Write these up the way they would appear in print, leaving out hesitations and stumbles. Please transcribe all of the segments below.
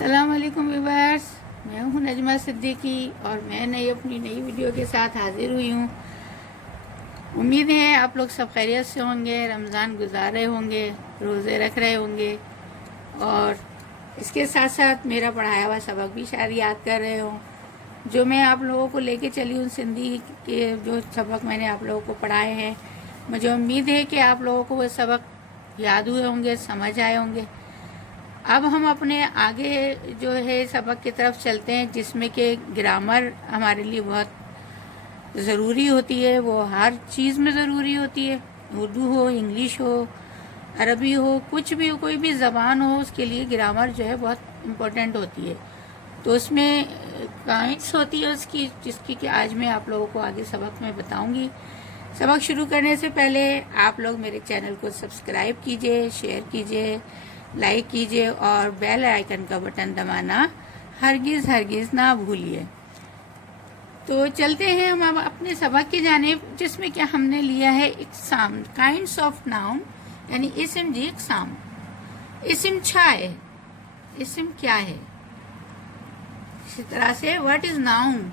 अस्सलाम वालेकुम व्यूअर्स, मैं हूं नजमा सिद्दीकी और मैं अपनी नई वीडियो के साथ हाजिर हुई हूं। उम्मीद है आप लोग सब खैरियत से होंगे, रमज़ान गुजार रहे होंगे, रोज़े रख रहे होंगे और इसके साथ साथ मेरा पढ़ाया हुआ सबक भी शायद याद कर रहे हो। जो मैं आप लोगों को लेके चली हूँ सिंधी के जो सबक मैंने आप लोगों को पढ़ाए हैं, मुझे उम्मीद है कि आप लोगों को वो सबक याद हुए होंगे, समझ आए होंगे। अब हम अपने आगे जो है सबक की तरफ चलते हैं, जिसमें कि ग्रामर हमारे लिए बहुत ज़रूरी होती है। वो हर चीज़ में ज़रूरी होती है, उर्दू हो, इंग्लिश हो, अरबी हो, कुछ भी हो, कोई भी ज़बान हो, उसके लिए ग्रामर जो है बहुत इम्पोर्टेंट होती है। तो उसमें काइंड्स होती है उसकी, जिसकी कि आज मैं आप लोगों को आगे सबक में बताऊंगी। सबक शुरू करने से पहले आप लोग मेरे चैनल को सब्सक्राइब कीजिए, शेयर कीजिए, लाइक कीजिए और बेल आइकन का बटन दबाना हरगिज़ ना भूलिए। तो चलते हैं हम अब अपने सबक की जानिब, जिसमें क्या हमने लिया है इक़साम, काइंड्स ऑफ नाउन, यानी इस्म जी इक़साम। इस्म क्या है, इस्म क्या है। इसी तरह से व्हाट इज नाउन,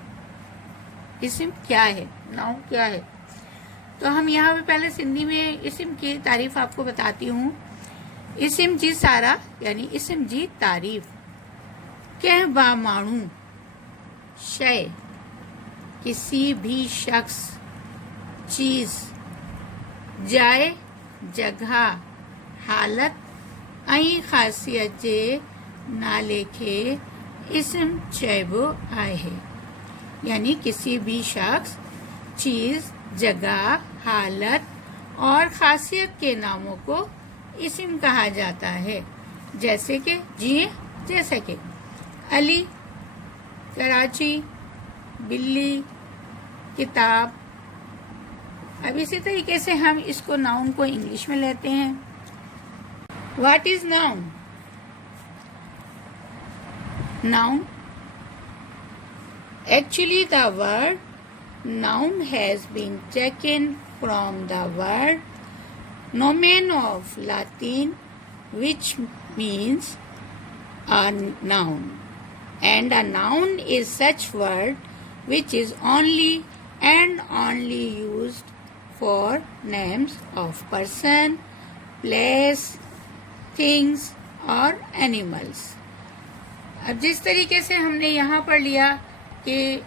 इस्म क्या है, नाउन क्या है। तो हम यहाँ पे पहले सिंधी में इस्म की तारीफ आपको बताती हूँ। इस्म जी सारा, यानी इस्म जी तारीफ। कह बा मानू, शय, किसी भी शख्स, चीज, जाए, जगह, हालत ऐं ख़ासियत जे नाले खे इस्म चइबो आहे। यानी किसी भी शख्स, चीज, जगह, हालत और खासियत के नामों को इस्म कहा जाता है। जैसे कि जैसे कि अली, कराची, बिल्ली, किताब। अब इसी तरीके से हम इसको नाउन को इंग्लिश में लेते हैं। What is noun, noun, actually the word noun has been taken from the word nomen of Latin, which means a noun, and a noun is such word which is only and only used for names of person, place, things or animals. अब जिस तरीके से हमने यहाँ पर लिया कि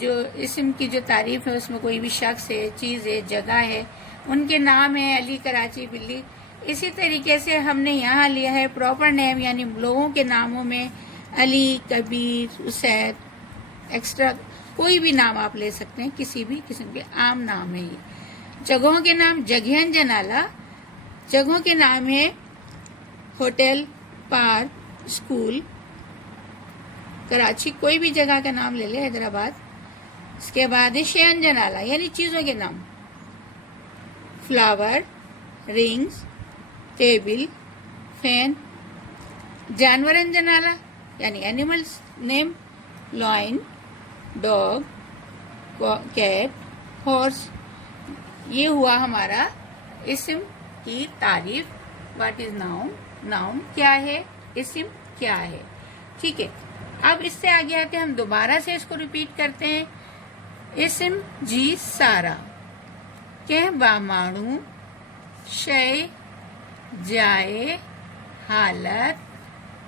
जो इस्म की जो तारीफ है उसमें कोई भी शख्स है, चीज़ है, जगह है, उनके नाम है, अली, कराची, बिल्ली। इसी तरीके से हमने यहाँ लिया है प्रॉपर नेम, यानी लोगों के नामों में अली, कबीर, उसैद, एक्स्ट्रा कोई भी नाम आप ले सकते हैं, किसी भी किस्म के आम नाम है ये। जगहों के नाम, जगहन जनाला, जगहों के नाम है होटल, पार्क, स्कूल। कराची कोई भी जगह का नाम ले ले, हैदराबाद। इसके बाद है शेयन जनाला, यानी चीज़ों के नाम, फ्लावर, रिंग्स, टेबल, फैन। जानवरन जनाला, यानी animals name, lion, dog, cat, horse. ये हुआ हमारा इस्म की तारीफ। व्हाट इज नाउन, नाउन क्या है, इस्म क्या है। ठीक है, अब इससे आगे आते हम दोबारा से इसको रिपीट करते हैं। इस्म जी सारा, कह बा मानू, शय, जाए, हालत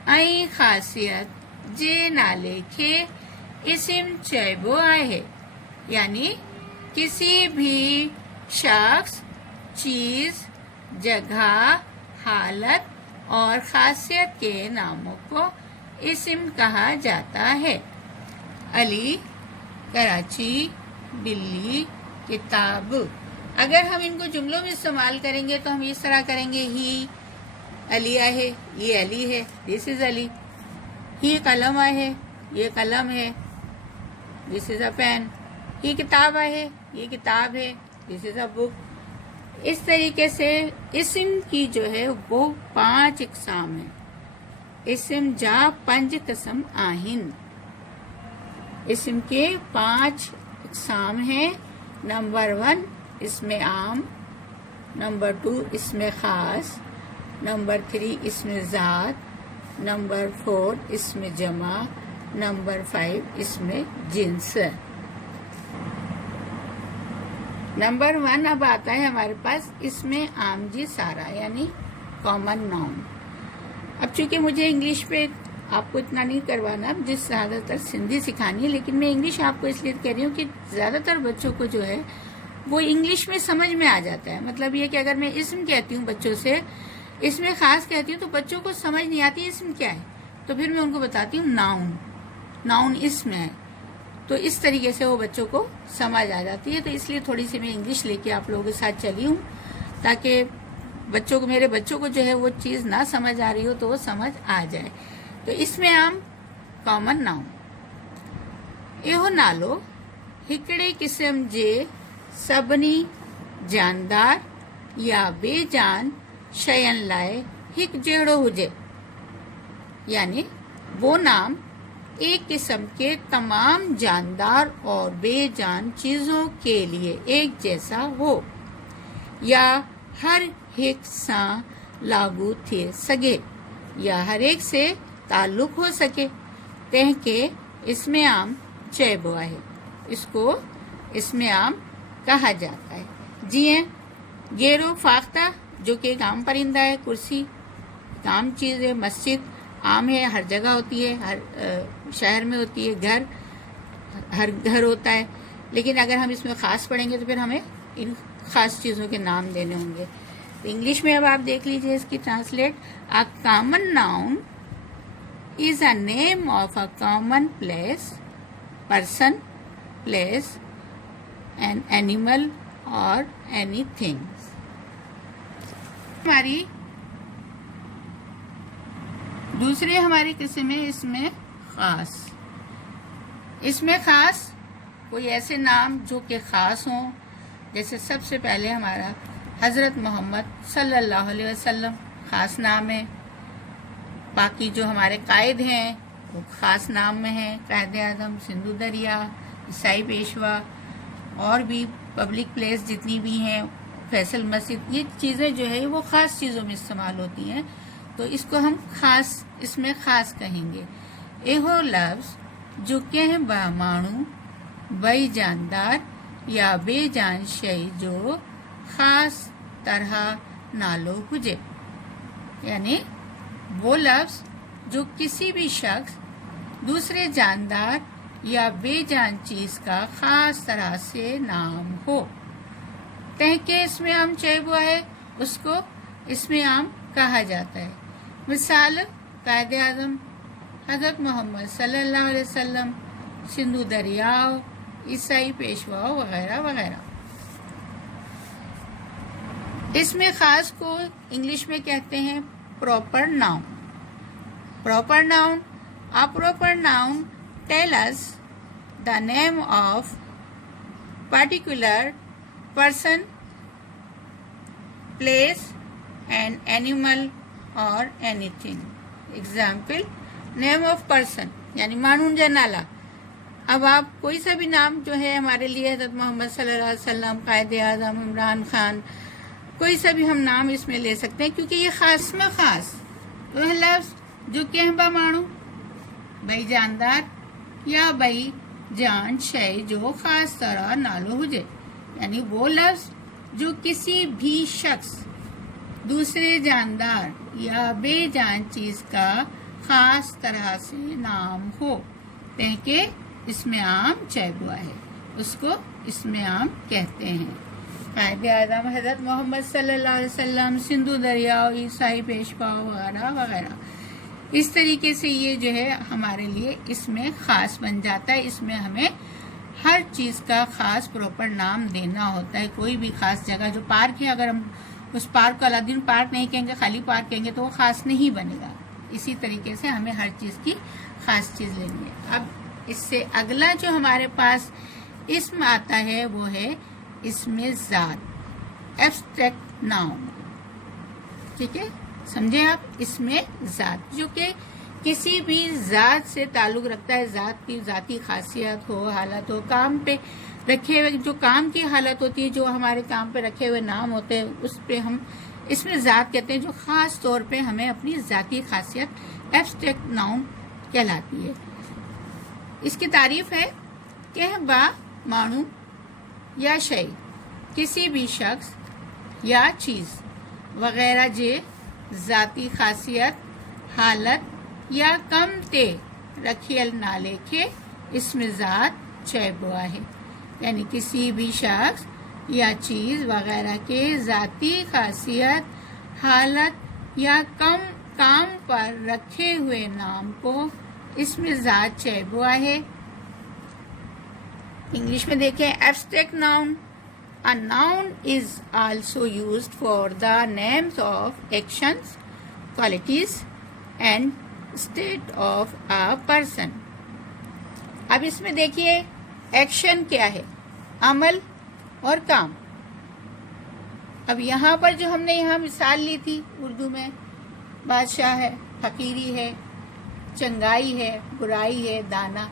ऐं ख़ासियत जे नाले खे इस्म चइबो आहे। यानी किसी भी शख्स, चीज, जगह, हालत और खासियत के नामों को इस्म कहा जाता है। अली, कराची, बिल्ली, किताब। अगर हम इनको जुमलों में इस्तेमाल करेंगे तो हम इस तरह करेंगे, ही अली आहे, ये अली है, दिस इज अली। ही कलम आहे, ये कलम है, दिस इज अ पेन। ही किताब आहे, ये किताब है, दिस इज अ बुक। इस तरीके से इस्म की जो है वो 5 इक़साम है। इस्म जा 5 क़िस्म आहिन। इस्म के 5 इक़साम हैं। नंबर 1 इसमें आम, नंबर 2 इसमें ख़ास, नंबर 3 इसमें ज़ात, नंबर 4 इसमें जमा, नंबर 5 इसमें जिन्स। नंबर 1 अब आता है हमारे पास, इसमें आमजी सारा यानी कॉमन नाउन। अब चूंकि मुझे इंग्लिश पे आपको इतना नहीं करवाना, जिस ज़्यादातर सिंधी सिखानी है, लेकिन मैं इंग्लिश आपको इसलिए कह रही हूँ कि ज़्यादातर बच्चों को जो है वो इंग्लिश में समझ में आ जाता है। मतलब ये कि अगर मैं इसम कहती हूँ बच्चों से, इसमें खास कहती हूँ तो बच्चों को समझ नहीं आती इसम क्या है, तो फिर मैं उनको बताती हूँ नाउन, नाउन इसम है। तो इस तरीके से वो बच्चों को समझ आ जाती है। तो इसलिए थोड़ी सी मैं इंग्लिश लेके आप लोगों के साथ चली हूँ, ताकि बच्चों को, मेरे बच्चों को जो है वो चीज़ ना समझ आ रही हो तो वो समझ आ जाए। तो इसमें आम कॉमन नाउन, इहो नालो हिकड़े किस्म जे सभिनी जानदार या बेजान शयन लाए हिक जहिड़ो हुजे, यानी वो नाम एक किस्म के तमाम जानदार और बेजान चीजों के लिए एक जैसा हो, या हर एक सां लागू थे सके, या हर एक से ताल्लुक हो सके, तंहिंखे इसमें आम चइबो आहे। इसको इसमें आम कहा जाता है। जीअं गेरो फाख्ता जो कि एक आम परिंदा है, कुर्सी आम चीज़ है, मस्जिद आम है, हर जगह होती है, हर शहर में होती है, घर हर घर होता है। लेकिन अगर हम इसमें ख़ास पढ़ेंगे तो फिर हमें इन ख़ास चीज़ों के नाम देने होंगे। तो इंग्लिश में अब आप देख लीजिए इसकी translate. A common noun is a name of a common place, person, place, an animal or anything। हमारी दूसरे हमारी किस्म है इसमें खास। इसमें खास कोई ऐसे नाम जो कि खास हों, जैसे सबसे पहले हमारा हज़रत मोहम्मद सल्लल्लाहु अलैहि वसल्लम खास नाम है। बाकी जो हमारे कायद हैं वो ख़ास नाम में हैं, कायद आज़म, सिंधु दरिया, ईसाई पेशवा, और भी पब्लिक प्लेस जितनी भी हैं, फैसल मस्जिद, ये चीज़ें जो है वो ख़ास चीज़ों में इस्तेमाल होती हैं। तो इसको हम ख़ास, इसमें ख़ास कहेंगे। एहो लफ्ज़ जो के बामाणू बई जानदार या बेजान शई जो ख़ास तरह नालो हुजे, यानी वो लफ्ज़ जो किसी भी शख्स दूसरे जानदार या बेजान चीज़ का ख़ास तरह से नाम हो, तंहिंखे इसमें आम चइबो आहे, उसको इसमें आम कहा जाता है। मिसाल कायद आज़म, हज़रत मोहम्मद सल्लल्लाहु अलैहि वसल्लम, सिंधु दरियाओं, ईसाई पेशवाओं वगैरह वगैरह। इसमें ख़ास को इंग्लिश में कहते हैं proper noun। Proper noun, a proper noun tell us the name of particular person, place, and animal or anything। Example, name of person यानी मानून जा नाला। अब आप कोई सा भी नाम जो है हमारे लिए, हज़रत मोहम्मद सल्लल्लाहु अलैहि वसल्लम, कायद आज़म, इमरान खान, कोई सा भी हम नाम इसमें ले सकते हैं, क्योंकि ये ख़ास में ख़ास तो है लफ्ज़ जो के बामाणू बई जानदार या बई जान शय जो ख़ास तरह नालो हुजे, यानी वो लफ्ज़ जो किसी भी शख्स दूसरे जानदार या बेजान चीज़ का ख़ास तरह से नाम हो, तंहिंखे इसमें आम चइबो आहे, उसको इसमें आम कहते हैं। कायद आज़म, हज़रत मोहम्मद सल्लल्लाहु अलैहि वसल्लम, सिंधु दरियाओं, ईसाई पेशवा वगैरह वगैरह। इस तरीके से ये जो है हमारे लिए इसमें ख़ास बन जाता है। इसमें हमें हर चीज़ का ख़ास प्रॉपर नाम देना होता है। कोई भी ख़ास जगह, जो पार्क है, अगर हम उस पार्क को अलादीन पार्क नहीं कहेंगे, खाली पार्क कहेंगे तो वो ख़ास नहीं बनेगा। इसी तरीके से हमें हर चीज़ की ख़ास चीज़ लेनी है। अब इससे अगला जो हमारे पास इसम आता है वो है इसमें ज़ात, एब्स्ट्रैक्ट नाउन। ठीक है, समझे आप? इसमें ज़ात जो कि किसी भी ज़ात से ताल्लुक़ रखता है, ज़ात की ज़ाती खासियत हो, हालत हो, काम पे रखे हुए जो काम की हालत होती है, जो हमारे काम पे रखे हुए नाम होते हैं, उस पे हम اس میں ذات کہتے ہیں جو خاص طور پہ ہمیں اپنی ذاتی خاصیت ایبسٹریکٹ ناؤن کہلاتی ہے. اس کی تعریف ہے کہ با مانو یا شے کسی بھی شخص یا چیز وغیرہ جے ذاتی خاصیت حالت یا کم تے رکھیل نالے کے اس میں ذات چیبوا ہے. یعنی کسی بھی شخص یا چیز وغیرہ کے ذاتی خاصیت حالت یا کام پر رکھے ہوئے نام کو اس میں ذات چیبوا ہے. انگلش میں دیکھیں abstract noun. A noun is also used for the names of actions, qualities and state of a person. اب اس میں دیکھیے ایکشن کیا ہے؟ عمل اور کام. اب یہاں پر جو ہم نے یہاں مثال لی تھی اردو میں، بادشاہ ہے، فقیری ہے، چنگائی ہے، برائی ہے، دانا.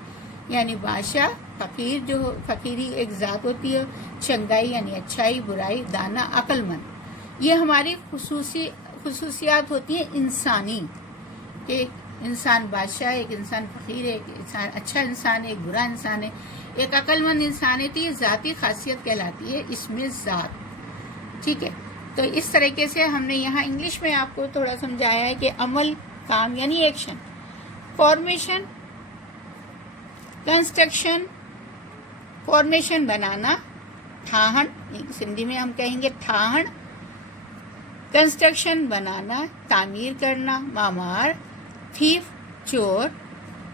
یعنی بادشاہ، فقیر، جو فقیری ایک ذات ہوتی ہے، چنگائی یعنی اچھائی، برائی، دانا عقل مند. یہ ہماری خصوصیات ہوتی ہیں انسانی، کہ ایک انسان بادشاہ ہے، ایک انسان فقیر ہے، ایک انسان اچھا انسان ہے، ایک برا انسان ہے، ایک عقل مند انسان ہے. تو یہ ذاتی خاصیت کہلاتی ہے اس میں ذات. ٹھیک ہے، تو اس طریقے سے ہم نے یہاں انگلش میں آپ کو تھوڑا سمجھایا ہے کہ عمل، کام یعنی ایکشن. فارمیشن، کنسٹرکشن، فارمیشن بنانا، ٹھاہن سندھی میں ہم کہیں گے ٹھاہن. کنسٹرکشن بنانا، تعمیر کرنا، معمار. تھیف چور،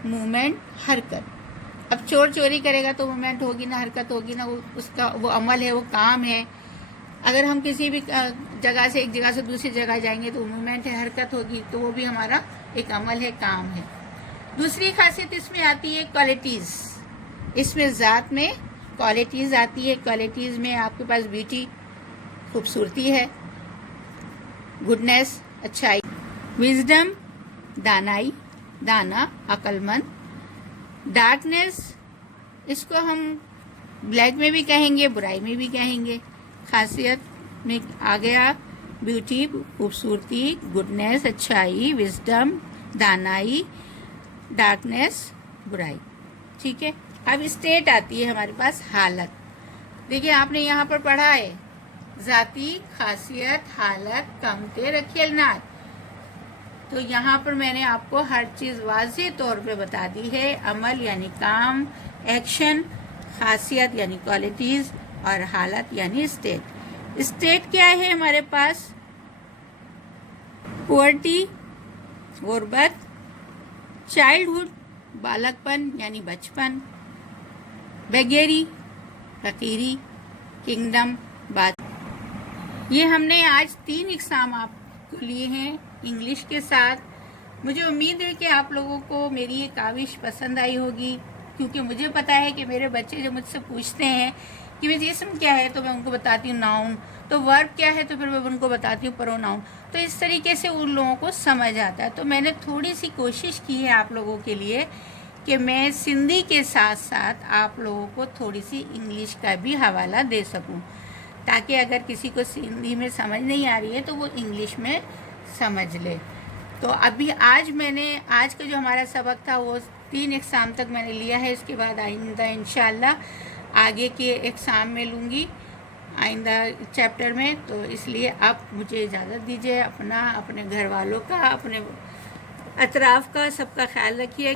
مومنٹ حرکت. اب چور چوری کرے گا تو مومنٹ ہوگی نا، حرکت ہوگی نا، اس کا وہ عمل ہے، وہ کام ہے. اگر ہم کسی بھی جگہ سے ایک جگہ سے دوسری جگہ جائیں گے تو مومنٹ ہے، حرکت ہوگی، تو وہ بھی ہمارا ایک عمل ہے، کام ہے. دوسری خاصیت اس میں آتی ہے کوالٹیز. اس میں ذات میں کوالٹیز آتی ہے. کوالٹیز میں آپ کے پاس بیوٹی، خوبصورتی ہے، گڈنس اچھائی، وزڈم دانائی، دانا عقل مند. ڈارکنیس اس کو ہم بلیک میں بھی کہیں گے، برائی میں بھی کہیں گے. خاصیت میں آ گیا بیوٹی، خوبصورتی، گڈنس اچھائی، وزڈم دانائی، ڈارکنیس برائی. ٹھیک ہے. اب اسٹیٹ آتی ہے ہمارے پاس حالت. دیکھیے آپ نے یہاں پر پڑھا ہے ذاتی خاصیت حالت کم تے رکھیل نات. تو یہاں پر میں نے آپ کو ہر چیز واضح طور پہ بتا دی ہے. عمل یعنی کام، ایکشن، خاصیت یعنی کوالٹیز، اور حالت یعنی اسٹیٹ. اسٹیٹ کیا ہے ہمارے پاس؟ پورٹی غربت، چائلڈہڈ بالکپن یعنی بچپن، بیگیری فقیری، کنگڈم بات. یہ ہم نے آج 3 اقسام آپ کو لیے ہیں انگلش کے ساتھ. مجھے امید ہے کہ آپ لوگوں کو میری یہ کاوش پسند آئی ہوگی، کیونکہ مجھے پتا ہے کہ میرے بچے جو مجھ سے پوچھتے ہیں کہ میں جسم کیا ہے تو میں ان کو بتاتی ہوں ناؤن، تو ورب کیا ہے تو پھر میں ان کو بتاتی ہوں پروناؤن. تو اس طریقے سے ان لوگوں کو سمجھ آتا ہے. تو میں نے تھوڑی سی کوشش کی ہے آپ لوگوں کے لیے کہ میں سندھی کے ساتھ ساتھ آپ لوگوں کو تھوڑی سی انگلش کا بھی حوالہ دے سکوں، تاکہ اگر کسی کو سندھی میں سمجھ نہیں آ رہی ہے تو وہ انگلش میں سمجھ لے. تو ابھی آج کا جو ہمارا سبق تھا وہ 3 اقسام تک میں نے لیا ہے. اس کے بعد آئندہ انشاءاللہ آگے کے اقسام میں لوں گی آئندہ چیپٹر میں. تو اس لیے آپ مجھے اجازت دیجیے. اپنے گھر والوں کا، اپنے اطراف کا، سب کا خیال رکھیے.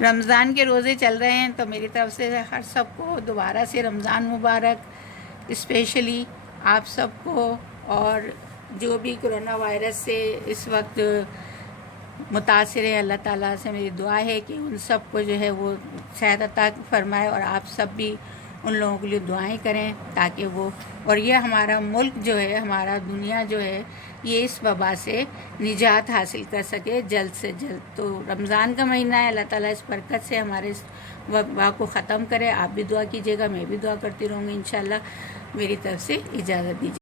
رمضان کے روزے چل رہے ہیں تو میری طرف سے ہر سب کو دوبارہ سے رمضان مبارک. اسپیشلی آپ سب کو، اور جو بھی کرونا وائرس سے اس وقت متاثر ہے، اللہ تعالیٰ سے میری دعا ہے کہ ان سب کو جو ہے وہ صحت عطا فرمائے، اور آپ سب بھی ان لوگوں کے لیے دعائیں کریں تاکہ وہ، اور یہ ہمارا ملک جو ہے، ہمارا دنیا جو ہے، یہ اس وبا سے نجات حاصل کر سکے جلد سے جلد. تو رمضان کا مہینہ ہے، اللہ تعالیٰ اس برکت سے ہمارے اس وبا کو ختم کرے. آپ بھی دعا کیجیے گا، میں بھی دعا کرتی رہوں گی انشاءاللہ. میری طرف سے اجازت دیجیے.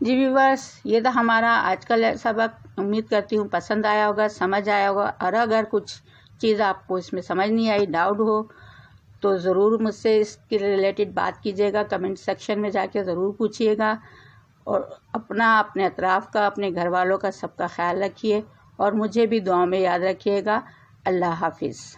جی ویورس، یہ تھا ہمارا آج کا سبق. امید کرتی ہوں پسند آیا ہوگا، سمجھ آیا ہوگا. اور اگر کچھ چیز آپ کو اس میں سمجھ نہیں آئی، ڈاؤٹ ہو، تو ضرور مجھ سے اس کے ریلیٹڈ بات کیجیے گا. کمنٹ سیکشن میں جا کے ضرور پوچھیے گا. اور اپنے اطراف کا، اپنے گھر والوں کا، سب کا خیال رکھیے اور مجھے بھی دعاؤں میں یاد رکھیے گا۔ اللہ حافظ۔